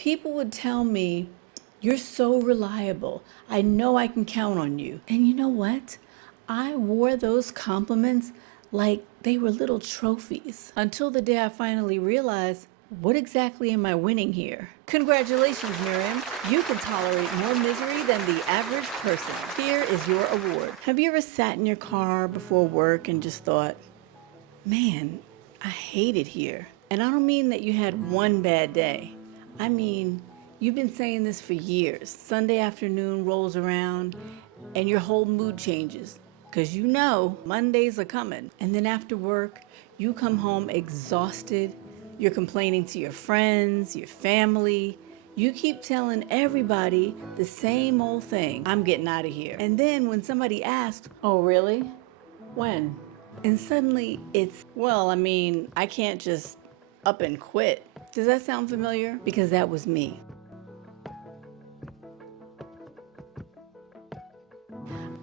People would tell me, "You're so reliable. I know I can count on you." And you know what? I wore those compliments like they were little trophies until the day I finally realized, what exactly am I winning here? Congratulations, Miriam. You can tolerate more misery than the average person. Here is your award. Have you ever sat in your car before work and just thought, man, I hate it here? And I don't mean that you had one bad day. I mean, you've been saying this for years. Sunday afternoon rolls around and your whole mood changes because you know Mondays are coming. And then after work, you come home exhausted. You're complaining to your friends, your family. You keep telling everybody the same old thing. I'm getting out of here. And then when somebody asks, oh, really? When? And suddenly it's, well, I mean, I can't just up and quit. Does that sound familiar? Because that was me.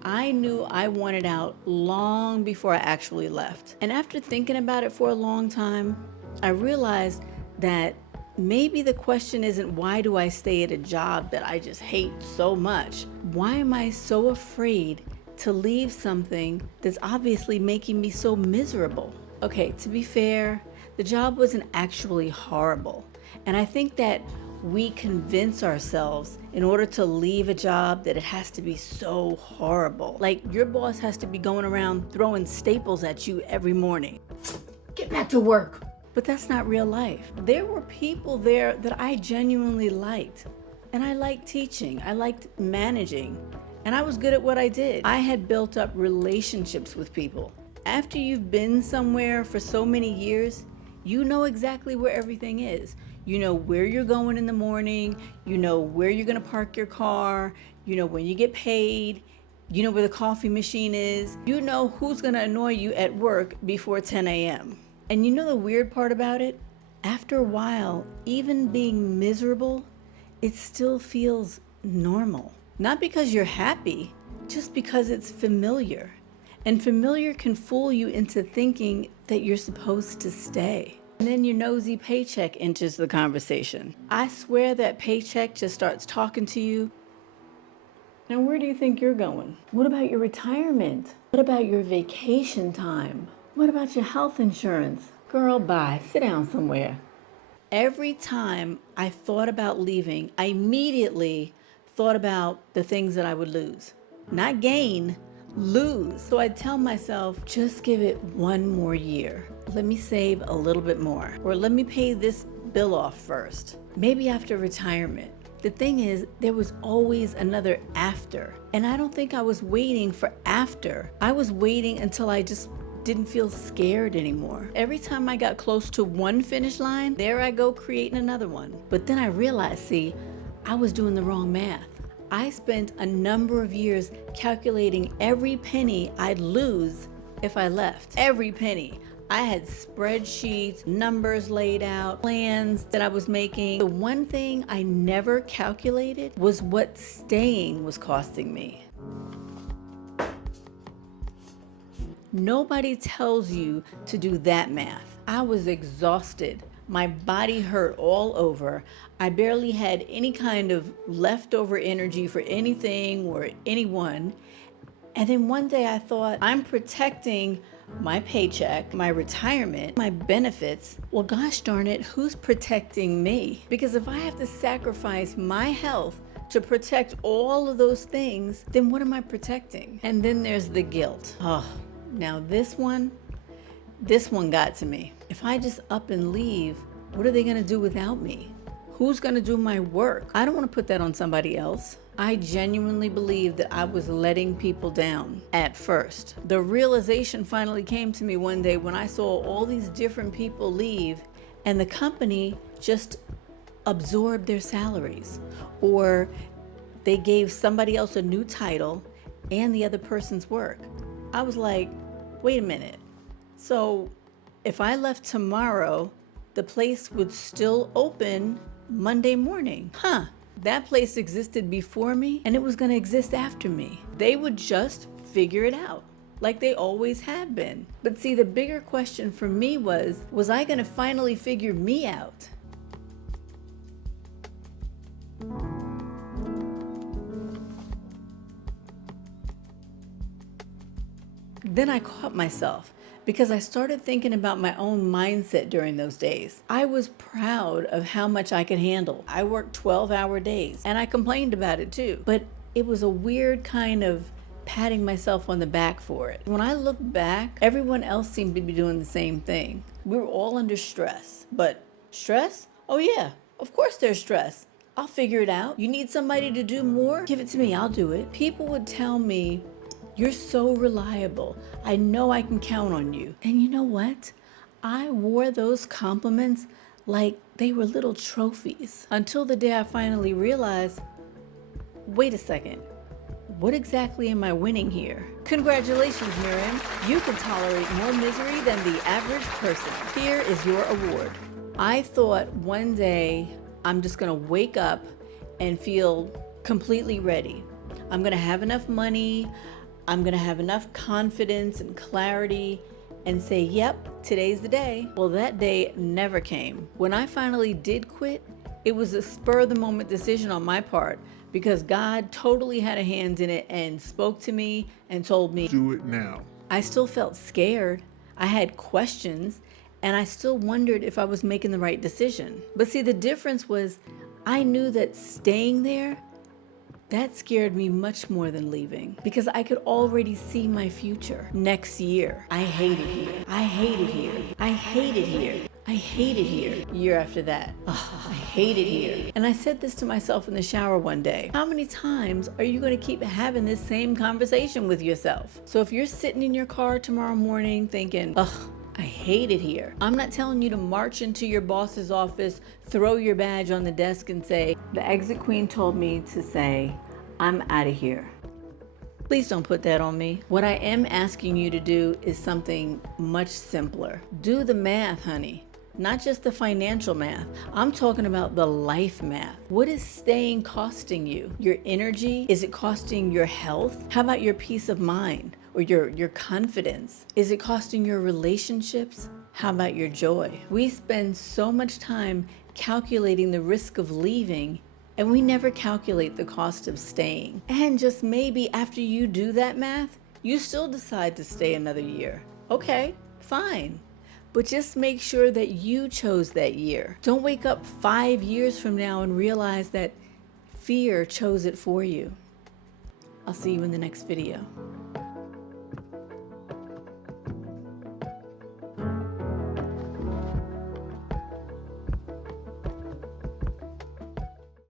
I knew I wanted out long before I actually left. And after thinking about it for a long time, I realized that maybe the question isn't why do I stay at a job that I just hate so much? Why am I so afraid to leave something that's obviously making me so miserable? Okay, to be fair, the job wasn't actually horrible. And I think that we convince ourselves in order to leave a job that it has to be so horrible. Like your boss has to be going around throwing staples at you every morning. Get back to work. But that's not real life. There were people there that I genuinely liked. And I liked teaching, I liked managing, and I was good at what I did. I had built up relationships with people. After you've been somewhere for so many years, you know exactly where everything is. You know where you're going in the morning, you know where you're gonna park your car, you know when you get paid, you know where the coffee machine is, you know who's gonna annoy you at work before 10 a.m. And you know the weird part about it? After a while, even being miserable, it still feels normal. Not because you're happy, just because it's familiar. And familiar can fool you into thinking that you're supposed to stay. And then your nosy paycheck enters the conversation. I swear that paycheck just starts talking to you. Now, where do you think you're going? What about your retirement? What about your vacation time? What about your health insurance? Girl, bye. Sit down somewhere. Every time I thought about leaving, I immediately thought about the things that I would lose. Not gain, lose. So I'd tell myself, just give it one more year. Let me save a little bit more. Or let me pay this bill off first. Maybe after retirement. The thing is, there was always another after. And I don't think I was waiting for after. I was waiting until I just didn't feel scared anymore. Every time I got close to one finish line, there I go creating another one. But then I realized, see, I was doing the wrong math. I spent a number of years calculating every penny I'd lose if I left. Every penny. I had spreadsheets, numbers laid out, plans that I was making. The one thing I never calculated was what staying was costing me. Nobody tells you to do that math. I was exhausted. My body hurt all over. I barely had any kind of leftover energy for anything or anyone. And then one day I thought, I'm protecting my paycheck, my retirement, my benefits. Well, gosh darn it, who's protecting me? Because if I have to sacrifice my health to protect all of those things, then what am I protecting? And then there's the guilt. Oh, now this one got to me. If I just up and leave, what are they gonna do without me? Who's gonna do my work? I don't wanna put that on somebody else. I genuinely believe that I was letting people down at first. The realization finally came to me one day when I saw all these different people leave and the company just absorbed their salaries, or they gave somebody else a new title and the other person's work. I was like, wait a minute. So if I left tomorrow, the place would still open Monday morning. That place existed before me and it was going to exist after me. They would just figure it out like they always have been. But see, the bigger question for me was I going to finally figure me out? Then I caught myself because I started thinking about my own mindset during those days. I was proud of how much I could handle. I worked 12-hour days and I complained about it too, but it was a weird kind of patting myself on the back for it. When I look back, everyone else seemed to be doing the same thing. We were all under stress, but stress? Oh yeah, of course there's stress. I'll figure it out. You need somebody to do more? Give it to me, I'll do it. People would tell me, you're so reliable. I know I can count on you. And you know what? I wore those compliments like they were little trophies until the day I finally realized, wait a second, what exactly am I winning here? Congratulations, Miriam. You can tolerate more misery than the average person. Here is your award. I thought one day I'm just gonna wake up and feel completely ready. I'm gonna have enough money. I'm gonna have enough confidence and clarity and say, yep, today's the day. Well, that day never came. When I finally did quit, it was a spur of the moment decision on my part because God totally had a hand in it and spoke to me and told me, do it now. I still felt scared. I had questions and I still wondered if I was making the right decision. But see, the difference was I knew that staying there, that scared me much more than leaving because I could already see my future. Next year, I hate it here. I hate it here. I hate it here. I hate it here. Year after that, I hate it here. And I said this to myself in the shower one day. How many times are you going to keep having this same conversation with yourself? So if you're sitting in your car tomorrow morning thinking, I hate it here, I'm not telling you to march into your boss's office, throw your badge on the desk and say, the exit queen told me to say, I'm out of here. Please don't put that on me. What I am asking you to do is something much simpler. Do the math, honey. Not just the financial math. I'm talking about the life math. What is staying costing you? Your energy? Is it costing your health? How about your peace of mind or your confidence? Is it costing your relationships? How about your joy? We spend so much time calculating the risk of leaving and we never calculate the cost of staying. And just maybe after you do that math, you still decide to stay another year. Okay, fine. But just make sure that you chose that year. Don't wake up 5 years from now and realize that fear chose it for you. I'll see you in the next video.